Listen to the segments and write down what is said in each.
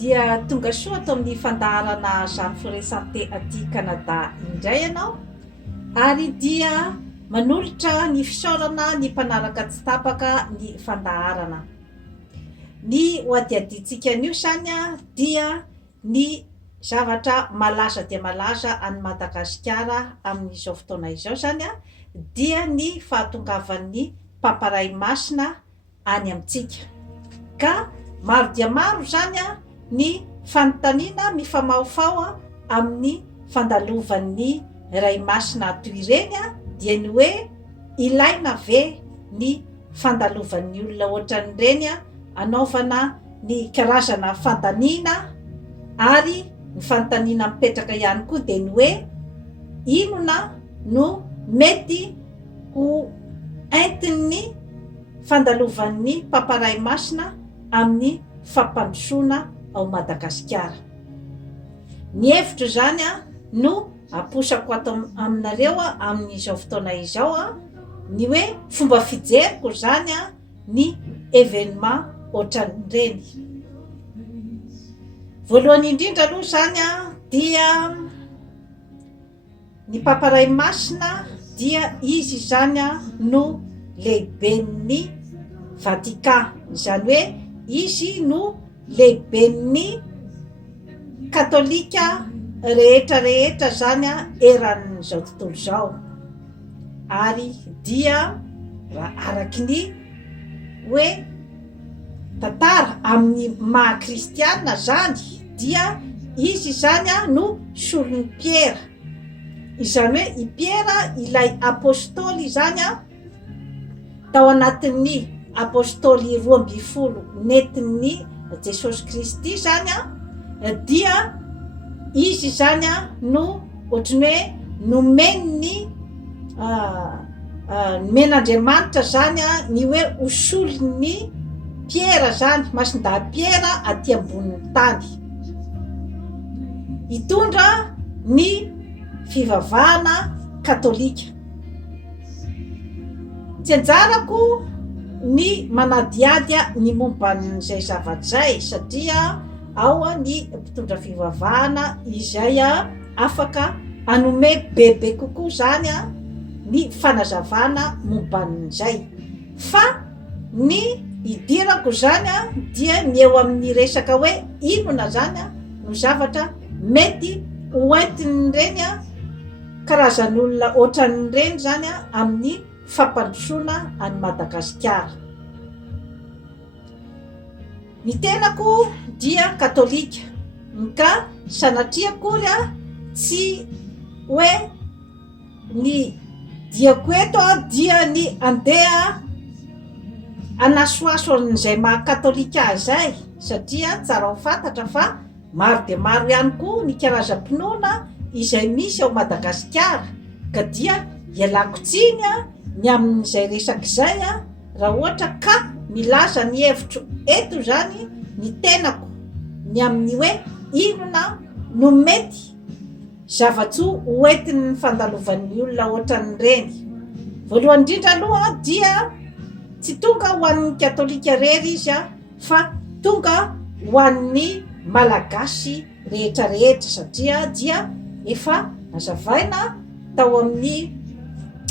dia tonga soa ato amin'ny fandaharana Jean Forêt Santé aty Canada indray ianao, ary dia manolotra ny fisaorana ny mpanaraka tsy tapaka ny fandaharana. Ny hoadiadintsika an'io zany dia ny zavatra malaza dia malaza any Madagasikara amin'izao fotoana izao zany dia ny fahatongavan'ny paparay masina any amintsika. Ka maro dia maro zany ny fanontaniana mifamaofao amin'ny fandalovan'ny raimasina toy ireny dia ny hoe ilaina ve ny fandalovan'ny olona ohatran'ireny anaovana ny karazana fandaniana, ary ny fanontaniana mipetraka ihany koa dia ny hoe inona no mety ho entin'ny fandalovan'ny paparay masina amin'ny fampandrosoana ao Madagasikara. Ny hevitro zany no aposako ato aminareo amin'izao fotoana izao ny hoe fomba fijeriko zany ny événement ohatran'ireny. Voalohany indrindra aloha zany dia ny paparay masina dia izy zany no lehiben'ny Vatican, izany hoe izy no lehiben'ny katolika rehetra zany eran'izao tontolo izao, ary dia raha araky ny hoe tantara amin'ny maha kristiana zany dia izy zany no solon'i Piera, izany hoe i Piera ilay apôstôly zany tao anatin'ny apôstôly 12 nentin'ny Jesosy Kristy zany dia izy zany no ohatrany hoe nomeny nomen'Andriamanitra zany ny hoe hosolon'ny Piera zany, masindahy Piera aty ambonin'ny tany, hitondra ny fivavahana katolika. Tsy anjarako ny manadiady ny momban'izay zavatra zay satria ao ny mpitondra fivavahana izay afaka hanome bebe kokoa zany ny fanazavana momban'izay, fa ny idirako zany dia ny eo amin'ny resaka hoe inona zany no zavatra mety hoentin'ireny karazan'olona ohatran'ireny zany amin'ny fampandrosoana any Madagasikara. Ny tenako dia katolika, ka sanatria kory tsy hoe ny diako eto dia ny andeha anasoaso an'izay maha katolika zay, satria tsara ho fantatra fa maro dia maro ihany koa ny karazam-pinoana izay misy ao Madagasikara, ka dia ialako tsiny ny amin'izay resaka izay raha ohatra ka milaza ny hevitro eto zany ny tenako ny amin'ny hoe inona no mety zavatsoa hoentin'ny fandalovan'ny olona ohatran'ireny. Voalohany indrindra aloha dia tsy tonga ho an'ny katolika rery izy fa tonga ho an'ny malagasy rehetrarehetra, satria dia efa nazavaina tao amin'ny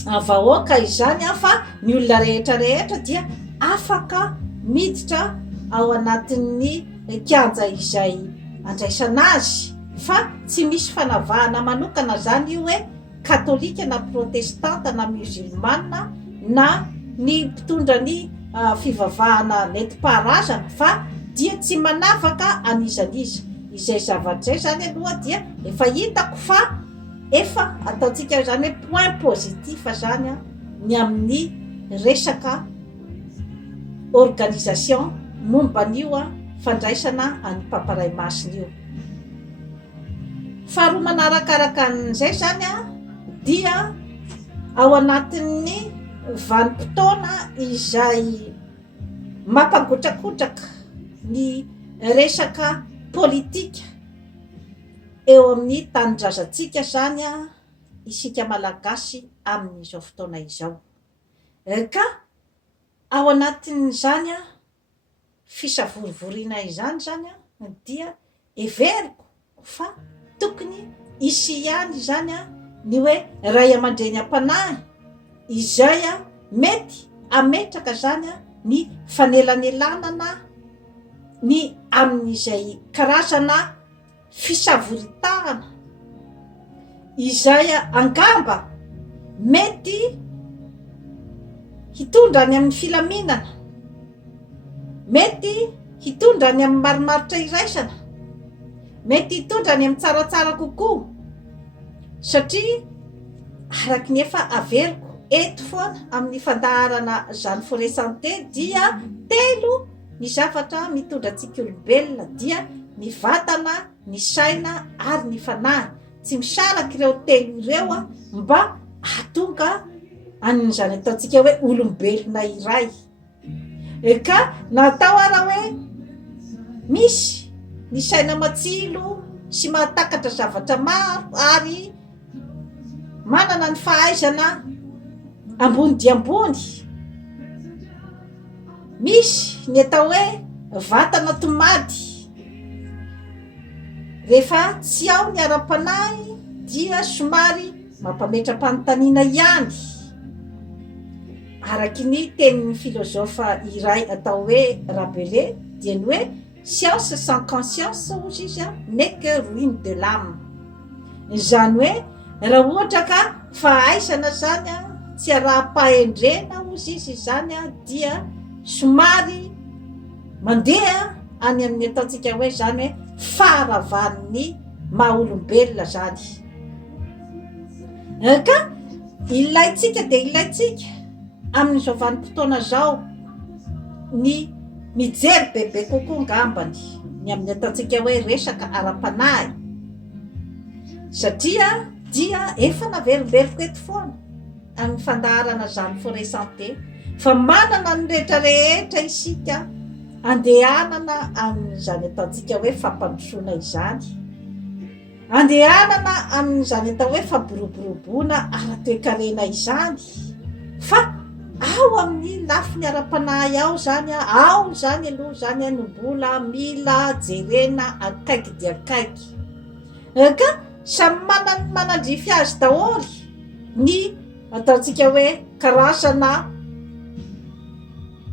vahoaka izany fa ny olona rehetrarehetra dia afaka miditra ao anatin'ny kianja izay andraisana azy, fa tsy misy fanavahana manokana zany io hoe katolika na protestanta na musulmana na ny mpitondra ny fivavahana nentim-paharazana, fa dia tsy manavaka an'izaniza. Izay zavatra zay zany aloha dia efa hitako fa efa ataontsika zany hoe point positif zany ny amin'ny resaka organisation momban'io fandraisana any paparay masina io. Faharoa manarakaraka an'izay zany dia ao anatin'ny vanim-potoana izay mampangotrakotraka ny resaka politika eo amin'ny tanindrazantsika zany isika malagasy amin'izao fotoana izao, ka ao anatin'izany fisavorovoriana izany zany dia everiko fa tokony isy ihany zany ny hoe ray aman-dreny am-panahy izay mety ametraka zany ny fanelanelanana ny amin'izay karazana fisavoritahana izay angamba mety hitondra any amin'ny filaminana, mety hitondra any amin'ny marimaritra iraisana, mety hitondra any amin'ny tsaratsara kokoa satria araky ny efa averiko eto foana amin'ny fandaharana Jeanne Forest Santé dia telo ny zavatra mitondra antsika olombelona dia ny vatana, ny saina ary ny fanahy. Tsy misaraky ireo telo ireo mba hahatonga an'izany ataontsika hoe olombelona iray. Eka natao ara hoe misy ny saina matsilo sy mahatakatra zavatra maro ary manana ny fahaizana ambony dia ambony. Misy ny atao hoe vatana tomady, rehefa tsy ao ny ara-panahy dia somary mampametra-panontaniana ihany. Araky ny tenin'ny filozofa iray atao hoe Rabelais dia ny hoe science sans conscience ozy izy n'est que ruine de l'âme. Izany hoe raha ohatra ka fahaisana zany tsy araha-pahendrena ozy izy zany dia somary mandeha any amin'ny ataontsika hoe zany hoe faravan'ny maha-olombelona zany. Ka ilaitsika dia ilaitsika amin'izao vanim-potoana zao ny mijery bebe kokoa ngambany ny amin'ny ataontsika hoe resaka ara-panahy satria dia efa naveriberiko eto foana amin'ny fandaharana Jeanne Forest Santé fa manana ny rehetrarehetra isika andehanana amin'izany ataontsika hoe fampandrosoana izany, andehanana amin'izany atao hoe faboroboroboana ara-toekarena izany, fa ao amin'ny lafiny ara-panahy ao zany ao zany aloha zany no mbola mila jerena akaiky dia akaiky. Ka samy manana ny manandrify azy daholy ny ataontsika hoe karazana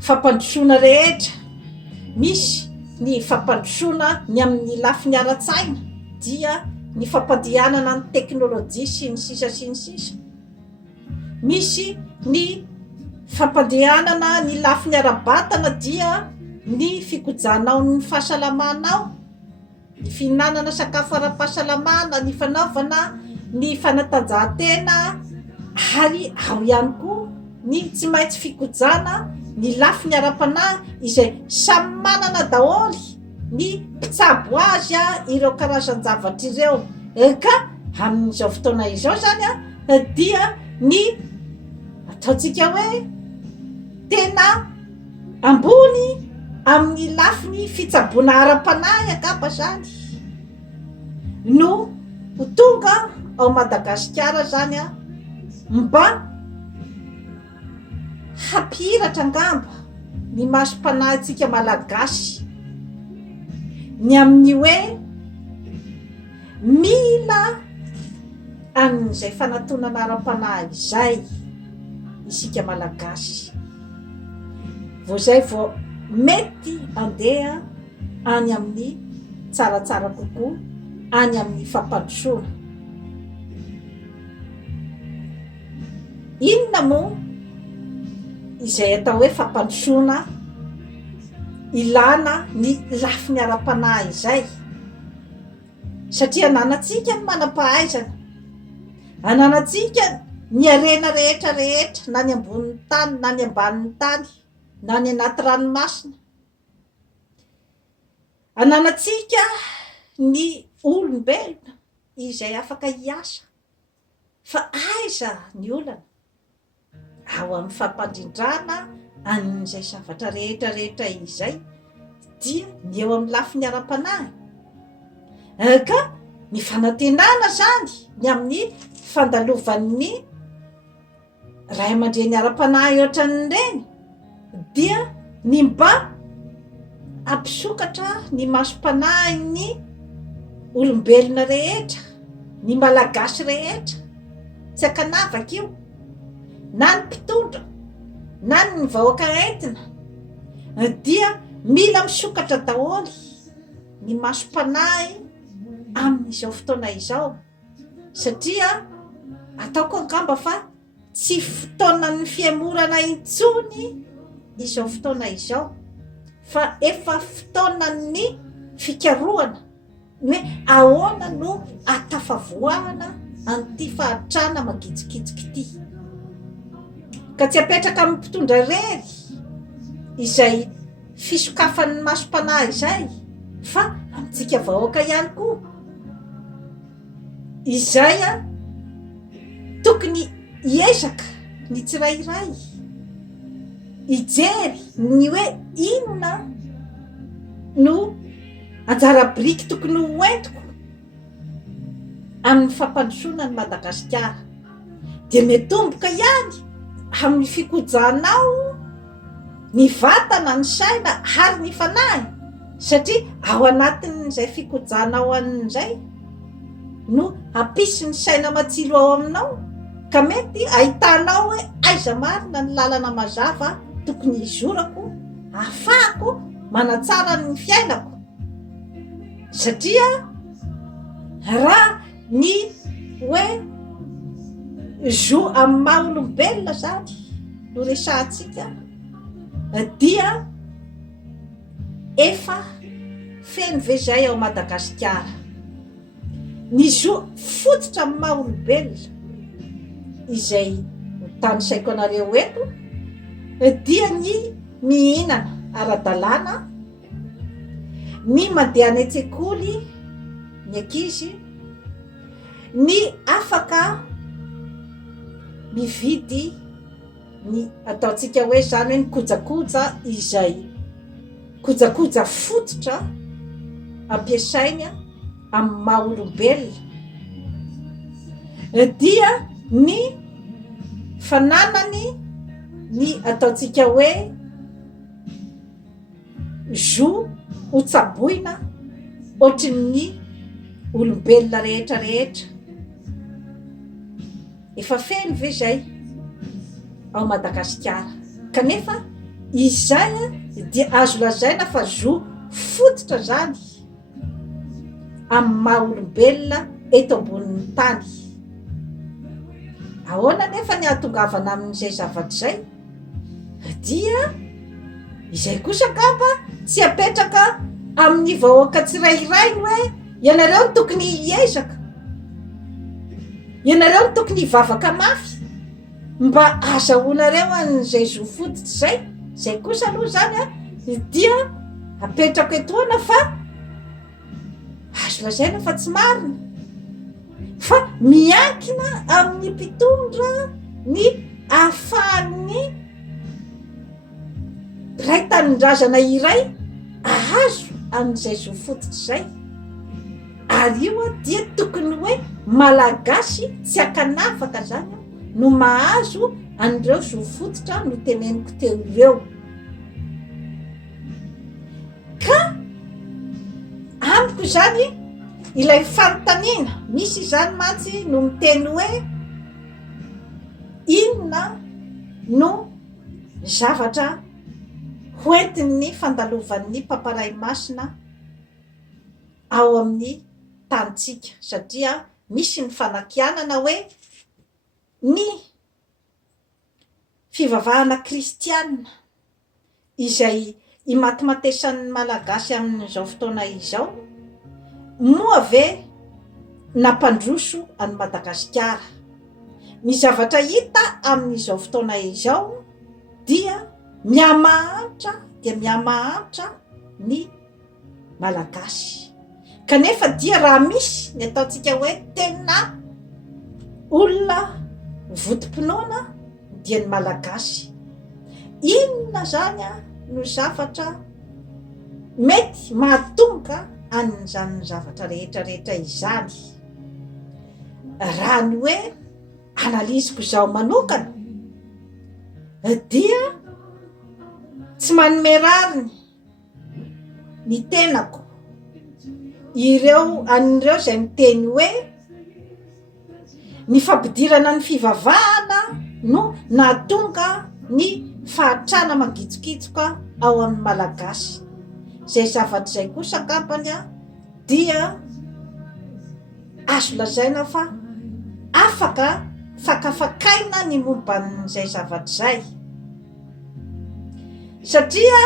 fampandrosoana rehetra. Misy ny fampandrosoana ny amin'ny lafiny ara-tsaina dia ny fampandehanana ny teknôlôjia sy ny sisa sy ny sisa. Misy ny fampandehanana ny lafiny ara-batana dia ny fikojanao ny fahasalamanao, ny fihinanana sakafo ara-pahasalamana, ny fanaovana ny fanatanjahantena ary ao ihany koa ny tsy maintsy fikojana ny lafiny ara-panahy izay samy manana daholy ny mpitsabo azy ireo karazan-javatra ireo. Ka amin'izao fotoana izao zany dia ny ataontsika hoe tena ambony amin'ny lafiny fitsaboana ara-panahy angamba zany no ho tonga ao Madagasikara zany mba hampihiratra angamba ny masom-panahy antsika malagasy ny amin'ny hoe mila amin'izay fanatonana ara-panahy izay isika malagasy vao zay vao mety andeha any amin'ny tsaratsara kokoa, any amin'ny fampandrosoana. Inona moa izay atao hoe fampandrosoana ilana ny lafiny ara-panahy izay? Satria ananatsika ny manam-pahaizana, ananatsika ny arena rehetra rehetra na ny ambonin'ny tany na ny ambanin'ny tany na ny anaty ranomasina. Ananatsika ny olombelona izay afaka hiasa fa aiza ny olana ao amin'ny fampandrindrana an'izay zavatra rehetra rehetra izay dia ny eo amin'ny lafiny ara-panahy. Ka ny fanantenana zany ny amin'ny fandalovan'ny ray aman-dreny ara-panahy ohatran'ireny dia ny mba ampisokatra ny masom-panahy ny olombelona rehetra, ny malagasy rehetra, tsy akanavaka io, na ny mpitondra na ny vahoaka entina, dia mila misokatra daholo ny masom-panahy amin'izao fotoana izao, satria ataoko angamba fa tsy fotoanan'ny fiemorana intsony izao fotoana izao, fa efa fotoanan'ny fikarohana, hoe ahoana no atafavoahana an'ity fahatrana magitsikitsika ity, ka tsy apetraka amin'ny mpitondra rery izay fisokafan'ny masom-panahy izay, fa amintsika vahoaka ihany koa izay tokony hiezaka ny tsirairay hijery ny hoe inona no anjara biriky tokony hoentiko amin'ny fampandrosoana ny Madagasikara, dia metomboka ihany amin'ny fikojanao ny vatana, ny saina ary ny fanahy, satria ao anatin'izay fikojanao an'izay no hampisy ny saina matsilo ao aminao, ka mety ahitanao hoe aiza marina ny lalana mazava tokony hizorako ahafahako manatsara ny fiainako, satria raha ny hoe zo amin'ny maha olombelona zany no resahantsika, dia efa feno ve zay ao Madagasikara ny zo fototra amin'ny maha olombelona izay tanisaiko anareo eto, dia ny mihinana ara-dalàna, ny mandeha any an-tsekoly ny ankizy, ny afaka mividy ny ataontsika hoe zany hoe ny kojakoja izay kojakoja fototra ampiasaina amin'ny maha olombelona, dia ny fananany ny ataontsika hoe zo hotsaboina ohatrin'ny olombelona rehetra rehetra. Efa feno ve zay ao Madagasikara, kanefa izay dia azo lazaina fa zo fototra zany amin'ny maha olombelona eto ambonin'ny tany. Ahoana nefa ny ahatongavana amin'izay zavatra zay, dia izay kosa ngamba tsy apetraka amin'ny vahoaka tsirairay hoe ianareo ny tokony hiezaka, ianareo ny tokony hivavaka mafy mba azahoanareo an'izay zo fototra zay. Zay kosa aloha zany dia apetraka etoana fa azo lazaina fa tsy marina, fa miankina amin'ny mpitondra ny ahafahan'ny ray tanindrazana iray ahazo amin'izay zo fototra zay, ary io dia tokony hoe malagasy tsy akanafaka zany no mahazo an'ireo zo fototra no teneniko teo ireo, ka amiko zany ilay fanontaniana misy zany mantsy no miteny hoe inona no zavatra hoentin'ny fandalovan'ny mpamparay masina ao amin'ny tanitsika, satria misy ny fanakianana hoe ny fivavahana kristianina izay imatimatesan'ny malagasy amin'izao fotoana izao, moa ve nampandroso any Madagasikara. Ny zavatra hita amin'izao fotoana izao dia miamahantra ny malagasy, kanefa dia raha misy ny ataontsika hoe tena olona votom-pinoana dia ny malagasy. Inona zany no zavatra mety mahatonga an'izany zavatra rehetrarehetra izany? Raha ny hoe analiziko zao manokana dia tsy manome rariny ny tenako ireo anireo zay miteny hoe ny fampidirana ny fivavahana no nahatonga ny fahatrana mangitsokitsoka ao amin'ny malagasy. Zay zavatra zay kosa kampany dia azo lazaina fa afaka fakafakaina ny momban'izay zavatra zay, satria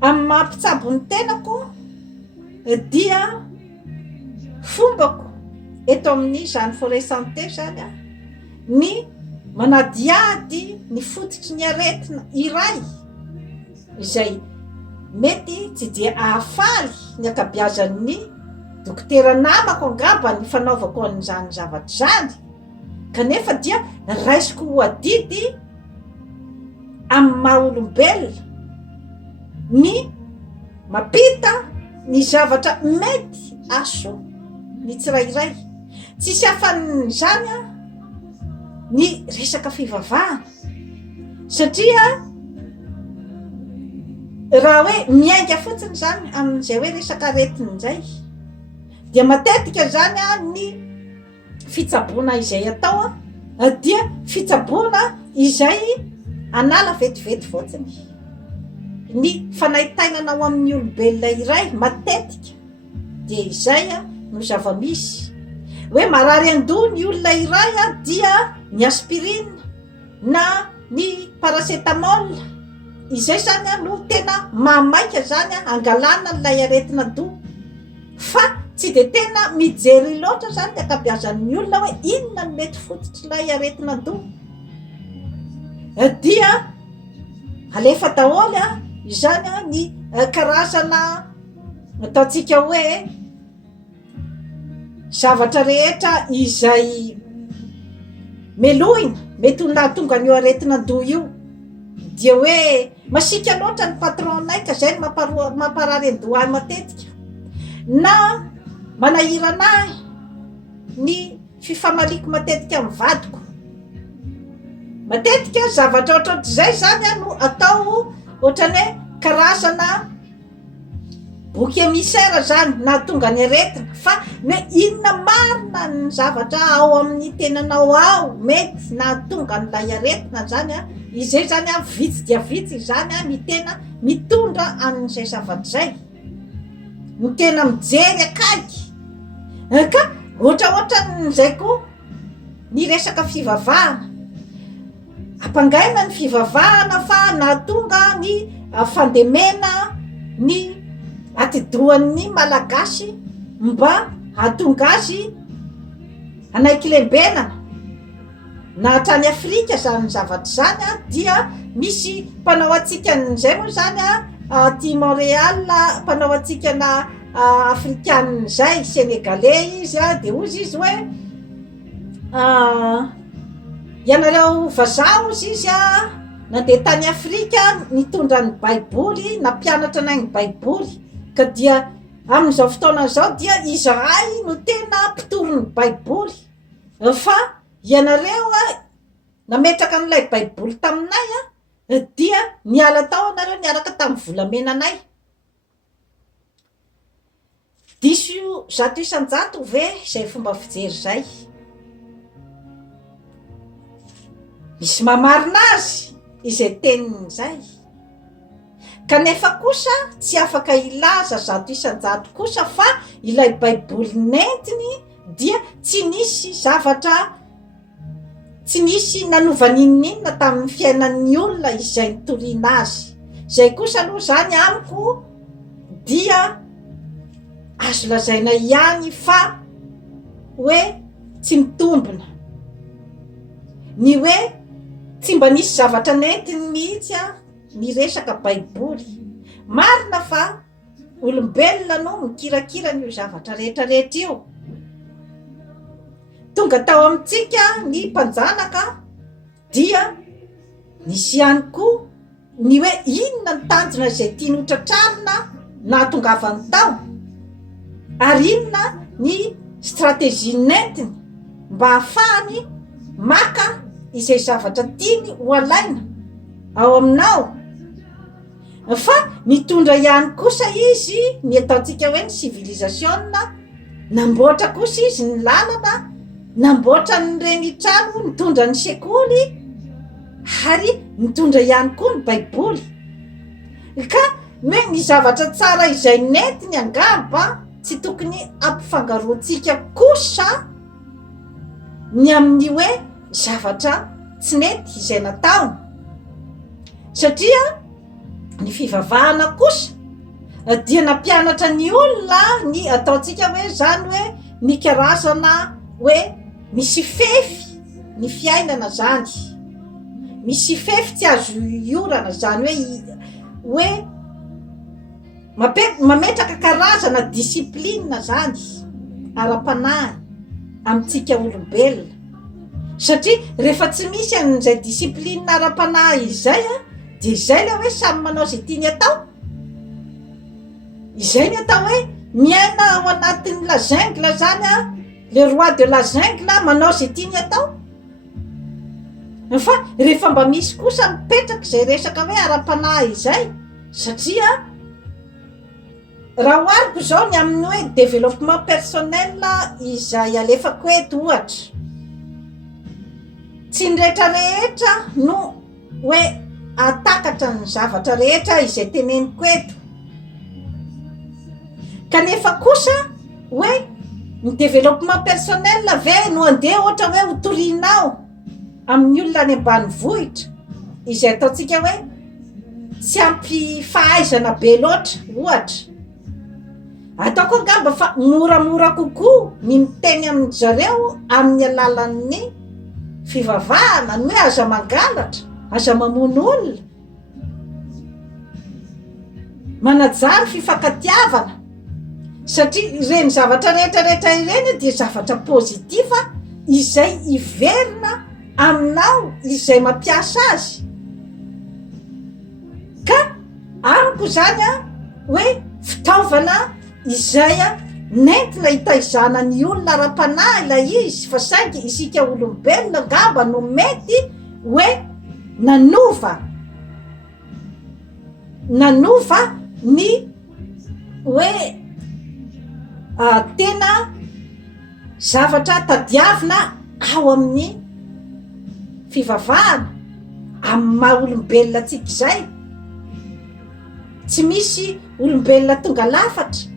amin'ny mampitsabo ny tenako dia fombako eto amin'ny Jeanne Forêt Santé zany ny manadiady ny fototry ny aretina iray izay mety tsy dia ahafaly ny akabeazan'ny dokotera namako angamba ny fanaovako an'izany zavatra zany, kanefa dia raisiko ho adidy amin'ny maha-olombelona ny mapita ny zavatra mety aso ny tsirairay. Tsisy hafan'izany ny resaka fivavahana, satria raha hoe miainga fotsiny zany amin'izay hoe resaka aretina zay dia matetika zany ny fitsaboana izay atao dia fitsaboana izay anala vetivety fotsiny. Ny fanaitainana ao amin'ny olombelona iray matetika dia izay no zava-misy hoe marary an-doha ny olona iray dia ny aspirine na ny paracetamol, izay zany no tena mamaika zany angalana n'ilay aretina-doha, fa tsy de tena mijery loatra zany ny akabeazan'ny olona hoe inona no mety fototry ilay aretina-doha, dia alefa daholo izany ny karazana ataontsika hoe zavatra rehetra izay melohina mety ho nahatonga an'io aretina-doha io, dia hoe masika loatra ny patron-nay ka zay mamparary an-doha ahy matetika, na manahirana ahy ny fifamaliko matetika amin'ny vadiko. Matetika zavatra ohatr'izay zany no atao ohatrany hoe karazana boky émissaire zany nahatonga ny aretina, fa hoe inona marina ny zavatra ao amin'ny tenanao ao mety nahatonga n'ilay aretina zany izay zany vitsy dia vitsy zany ny tena mitondra amin'izay zavatra zay, ny tena mijery akaiky. Ka ohatraohatran'izay koa ny resaka fivavahana, ampangaina ny fivavahana fa nahatonga ny fandemena ny atidohan'ny malagasy mba hahatonga azy anaiky-lembenana na hatrany Afrika zany zavatra zany dia misy mpanao atsika n'izay moa zany ty Montréal, mpanao atsika na afrikanina zay sénégalais izy de ozy izy hoe ianareo vazaha ozy izy nandeha tany Afrika nitondra ny baiboly, nampianatra anay ny baiboly, ka dia amin'izao fotoana zao dia Israel no tena mpitoro ny baiboly, fa ianareo nametraka n'ilay baiboly taminay dia niala tao anareo niaraka tamin'ny volamenanay. Diso zato isan-jato ve izay fomba fijery zay, misy mamarina azy izay teniny zay, kanefa kosa tsy afaka ilaza zato isan-jato kosa fa ilay baiboly nentiny dia tsy nisy zavatra, tsy nisy nanova ninninona tamin'ny fiainan'ny olona izay nitoriana azy. Zay kosa aloha zany amiko dia azo lazaina ihany fa hoe tsy mitombina, ny hoe tsy mba nisy zavatra nentiny mihitsy ny resaka baiboly. Marina fa olombelona no mikirakira n'io zavatra rehetrarehetra io. Tonga tao amintsika ny mpanjanaka dia nisy ihany koa ny hoe inona ny tanjona izay tiany hotratrarina nahatongavany tao, ary inona ny stratégie nentiny mba hahafahany maka izay zavatra tiany ho alaina ao aminao. fa mitondra ihany kosa izy ny ataontsika hoe ny civilisation namboatra kosa izy ny lalana, namboatra ny reny trano, mitondra ny sekoly ary mitondra ihany koa ny baiboly. Ka me ny zavatra tsara izay nentiny angamba tsy tokony ampifangaroantsika kosa ny amin'ny hoe zavatra tsy nety izay nataony, satria ny fivavahana kosa dia nampianatra ny olona ny ataontsika hoe zany hoe ny karazana hoe misy fefy ny fiainana zany, misy fefy tsy azo iorana zany hoe mametraka karazana discipline zany ara-panahy amintsika olombelona, satria rehefa tsy misy an'izay discipline ara-panahy izay dia izay le hoe samy manao zay tiany atao, izay ny atao hoe miaina ao anatin'ny la jungle zany le roi de la jungle manao zay tiany atao. Fa rehefa mba misy kosa mipetraka zay resaka hoe ara-panahy izay, satria raha oariko zao ny amin'ny hoe développement personnel izay alefako eto ohatra, tsy ny rehetrarehetra no hoe atakatra ny zavatra rehetra izay teneniko eto, kanefa kosa hoe ny développement personnel ve no andeha ohatra hoe hotorinao amin'ny olona any ambanivohitra izay ataontsika hoe tsy ampy fahaizana be loatra ohatra, ataoko angamba fa moramora kokoa ny miteny amin'ny zareo amin'ny alalan'ny fivavahana, ny hoe aza mangalatra, aza mamono olona, manajary fifankatiavana, satria ireny zavatra rehetrarehetra ireny dia zavatra pozitiva izay iverina aminao izay mampiasa azy. Ka amiko zany hoe fitaovana izay nentina hitaizana ny olona ara-panahy ilay izy, fa saingy isika olombelona ngamba no mety hoe nanova ny hoe tena zavatra tadiavina ao amin'ny fivavahana amin'ny maha olombelona tsika izay. Tsy misy olombelona tonga lafatra,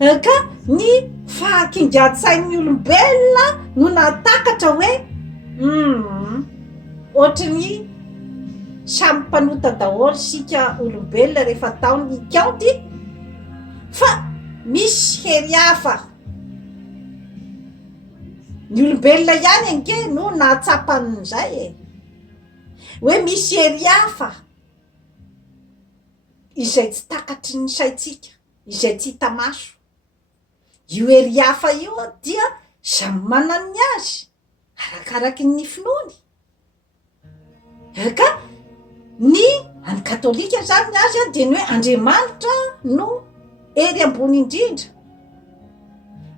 ka ny fahakingan-tsain'ny olombelona no natakatra hoe ohatrany samy mpanota daholo sika olombelona rehefa taony kaonty, fa misy hery hafa ny olombelona ihany ange no nahatsapan'izay hoe misy hery hafa izay tsy takatry ny saitsika, izay tsy hita maso. Io hery hafa io dia samy manana ny azy arakaraky ny finoany. Ka ny any katolika zany azy dia ny hoe Andriamanitra no hery ambony indrindra.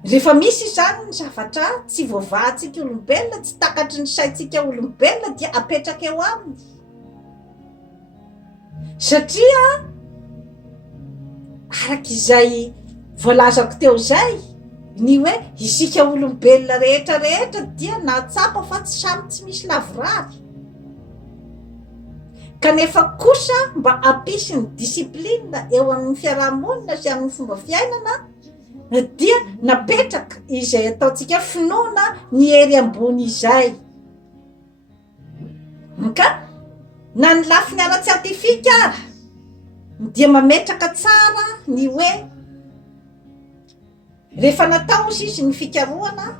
Rehefa misy zany ny zavatra tsy voavahantsika olombelona, tsy takatry ny saitsika olombelona, dia apetraka eo aminy, satria arak'izay voalazako teo zay ny hoe isika olombelona rehetrarehetra dia nahatsapa fa tsy samy tsy misy lavorary, kanefa kosa mba ampisy ny discipline eo amin'ny fiarahamonina sy amin'ny fomba fiainana dia napetraka izay ataontsika finoana ny hery ambony izay. Ka na ny lafiny ara-tsiantifika ara dia mametraka tsara ny hoe rehefa natao izy ny fikarohana,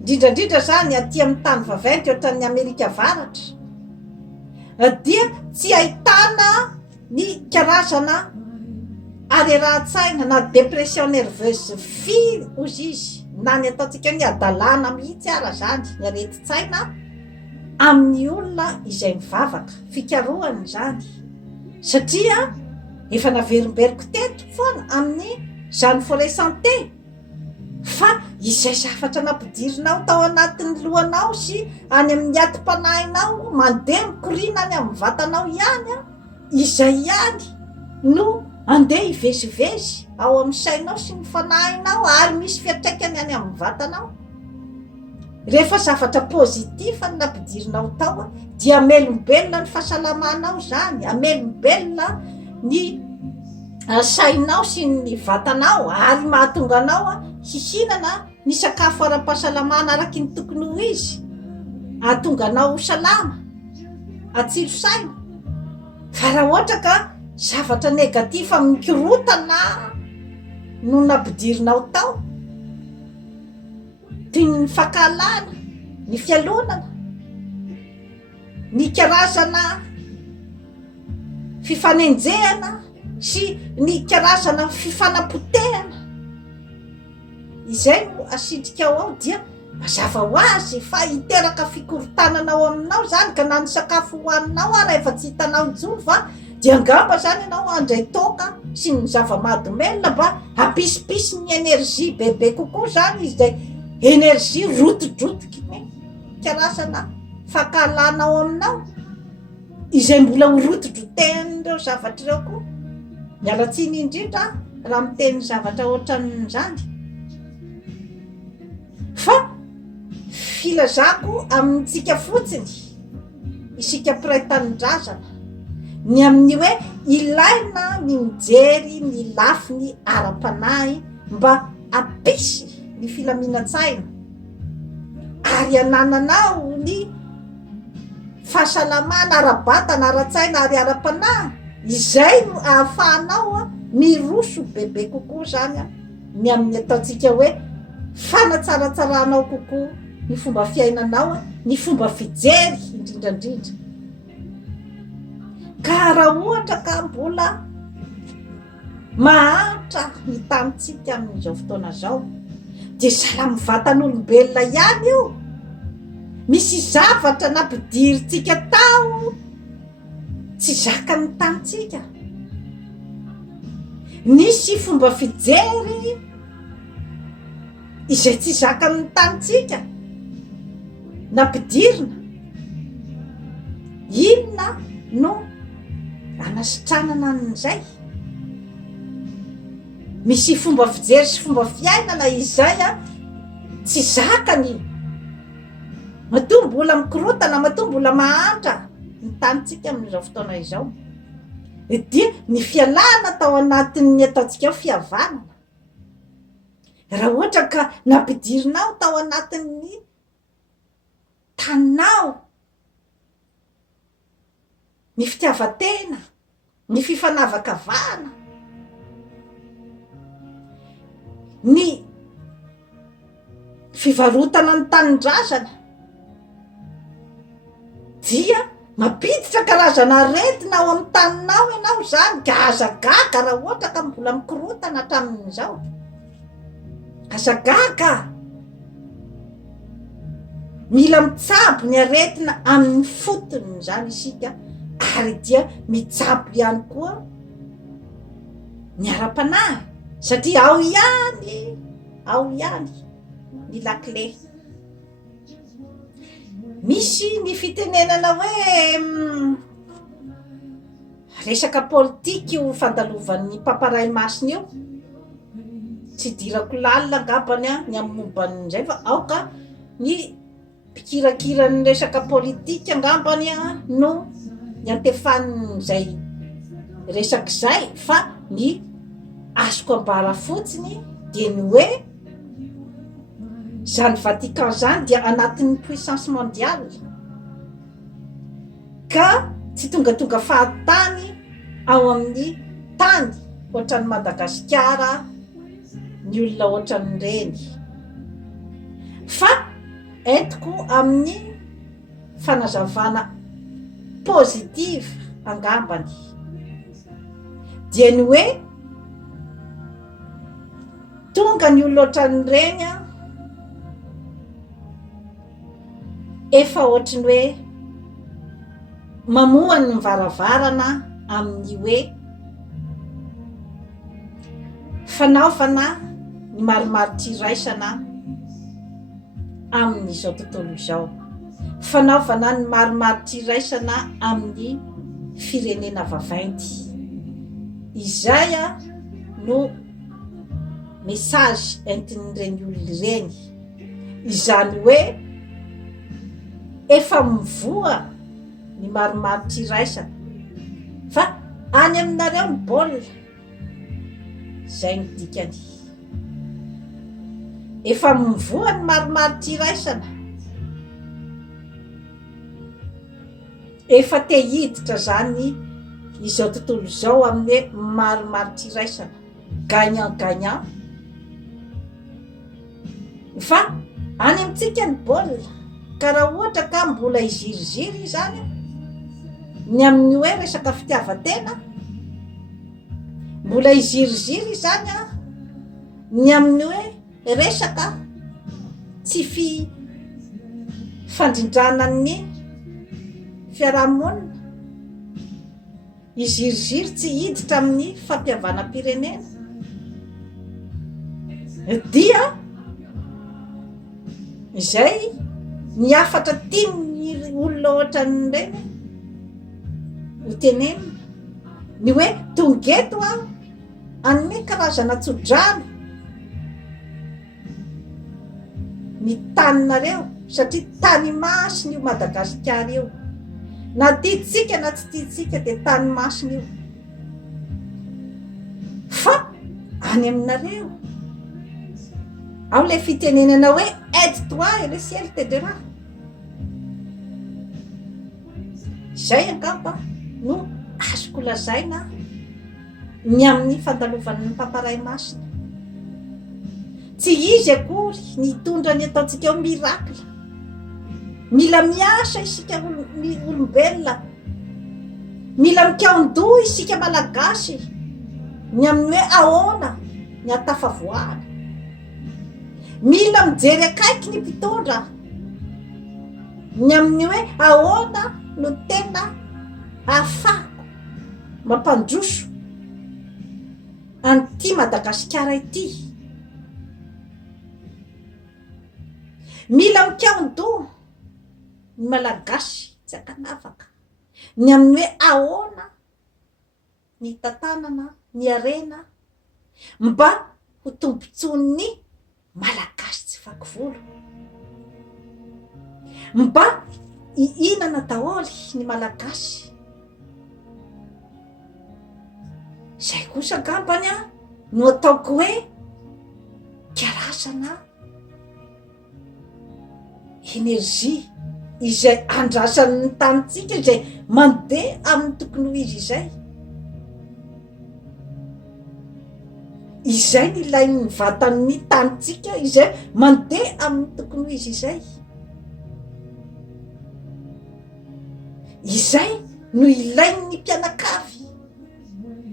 indrindrandrindra zany aty amin'ny tany vaventy ohatran'ny Amerika Avaratra, dia tsy ahitana ny karazana arerahan-tsaina na dépression nerveuse firy ozy izy, na ny ataontsika ny adalàna mihitsy ara zany ny areti-tsaina amin'ny olona izay mivavaka, fikarohany zany, satria efa naverimberiko teto foana amin'ny zany forêt santé, fa izay zavatra nampidirinao tao anatin'ny lohanao sy any amin'ny atim-panahinao mandeha mikorina any amin'ny vatanao ihany izay ihany no andeha hivezivezy ao amin'ny sainao sy ny fanahinao ary misy fiatraikany any amin'ny vatanao. Rehefa zavatra pozitiva no nampidirinao tao dia amelombelona ny fahasalamanao zany, amelombelona ny sainao sy ny vatanao ary mahatonga anao hihinana ny sakafo ara-pahasalamana araky ny tokony ho izy, ahatonga anao salama, atsilo saina. Fa raha ohatra ka zavatra negativa mikorotana no nampidirinao tao, toy ny fahakalana, ny fialonana, ny karazana fifanenjehana sy ny karazana fifanapotehana, izay no asitrikao ao dia mazava ho azy fa hiteraka fikorotanana ao aminao zany ka na ny sakafo hoaninao ary efa tsy hitanao joro fa dia angamba zany ianao andray toka sy ny zava-mahadomelona mba hampisipisi ny energia bebe kokoa zany izy zay energia rotodrotoky ny karazana fakalanao aminao izay mbola ho rotodrotehan'ireo zavatra ireo koa. Mialatsiny indrindra raha miteny zavatra ohatran'izany, fa filazako amintsika fotsiny isika mpiray tanindrazana ny amin'ny hoe ilaina ny mijery ny lafiny ara-panahy mba ampisy ny filaminantsaina ary anananao ny fahasalamana ara-batana, ara-tsaina ary ara-panahy, izay no ahafahanao miroso bebe kokoa zany ny amin'ny ataontsika hoe fanatsaratsarahnao kokoa ny fomba fiainanao, ny fomba fijery indrindrandrindra. Ka raha ohatra ka mbola mahantra ny tanitsika amin'izao fotoana zao dia sala amin'ny vatan'olombelona ihany io, misy zavatra nampidiritsika tao tsy zaka ny tanitsika, nisy fomba fijery izay tsy zaka ny tanitsika nampidirina. Inona no anasitranana an'izay? Misy fomba fijery sy fomba fiainana izay tsy zakany, matoa mbola mikorotana, matoa mbola mahantra ny tanitsika amin'izao fotoana izao, dia ny fialana tao anatin'ny ataontsika ho fihavanana. Raha ohatra ka nampidirinao tao anatin'ny taninao ny fitiavatena, ny fifanavakavana, ny fivarotana ny tanindrazana, dia mampiditra karazana aretina ao amin'ny taninao ianao zany ka azagaga raha ohatra ka mbola mikorotana hatramin'izao. Azagaga, mila mitsabo ny aretina amin'ny fotony zany isika ary dia mitsabo ihany koa ny ara-panahy satria ao ihany ny lakle. Misy ny fitenenana hoe resaka politika io fandalovan'ny mpamparay masina io, tsy dirako lalina angambany ny amin'ny momban'izay fa aoka ny mpikirakirany resaka politika angambany no ny antefan'izay resak'izay, fa ny azoko ambara fotsiny dia ny hoe zany Vatican zany dia anatin'ny puissance mondiale ka tsy tonga fahatany ao amin'ny tany ohatran'ny Madagasikara, ny olona ohatran'ireny. Fa entiko amin'ny fanazavana pozitiva angambany dia ny hoe tonga ny olona ohatran'ireny efa ohatrany hoe mamohany ny varavarana amin'ny hoe fanaovana ny marimaritra amin'izao tontolo izao, fanaovana ny marimaritra iraisana amin'ny firenena vavainty. Izay no mesazy entin'ireny olona ireny, izany hoe efa mivoa ny maromaro tiraisan fa any aminareo ny baolina. Zay ny dikany, efa mivoa ny maromaro tiraisana, efa te hiditra zany izao tontolo izao amin'ny hoe maromaro tiraisana, gagnant-gagnant. Fa any amintsika ny baolina, ka raha ohatra ka mbola iziriziry zany ny amin'ny hoe resaka fitiavan-tena, mbola iziriziry zany ny amin'ny hoe resaka tsy fandrindrana ny fiarahamonina, iziriziry tsy hiditra amin'ny fampiavana-pirenena, dia izay ny afatra tiany olona ohatra n'ireny ho tenenina ny hoe tongeto anome karazana tsodrano ny taninareo satria tany masina io Madagasikara io, na tiatsika na tsy tiatsika dia tany masina io. Fa any aminareo ao le fitenenana hoe aide-toi et le ciel t'aidera. Zay angamba no azoko lazaina ny amin'ny fandalovana ny mpamparay masina. Tsy izy akory nitondra ny ataontsika eo mirakla. Mila miasa isika olombelona, mila mikaon-doha isika malagasy ny amin'ny hoe ahoana ny atafavoahana. Mila mijery akaiky ny mpitondra ny amin'ny hoe ahoana no tena ahafahako mampandroso an'ity Madagasikara ity. Mila mikaon-doha ny malagasy tsy akanavaka ny amin'ny hoe ahoana ny tantanana, ny arena mba ho tombontsoan'ny malagasy tsy vaky volo, mba hihinana daholo ny malagasy. Zay kosa angambany no ataoko hoe karazana enerzia izay andrasan'ny tanitsika, izay mandeha amin'ny tokony ho izy izay. Izay ny ilain'ny vatan'ny tanitsika izay mandeha amin'ny tokony ho izy izay. Izay no ilain'ny mpianakavy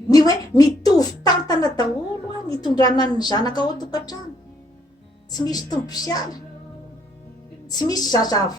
ny hoe mitovy tantana daholo ny tondrana ny zanaka ao an-tokantrano, tsy misy tompo sy ala, tsy misy zaza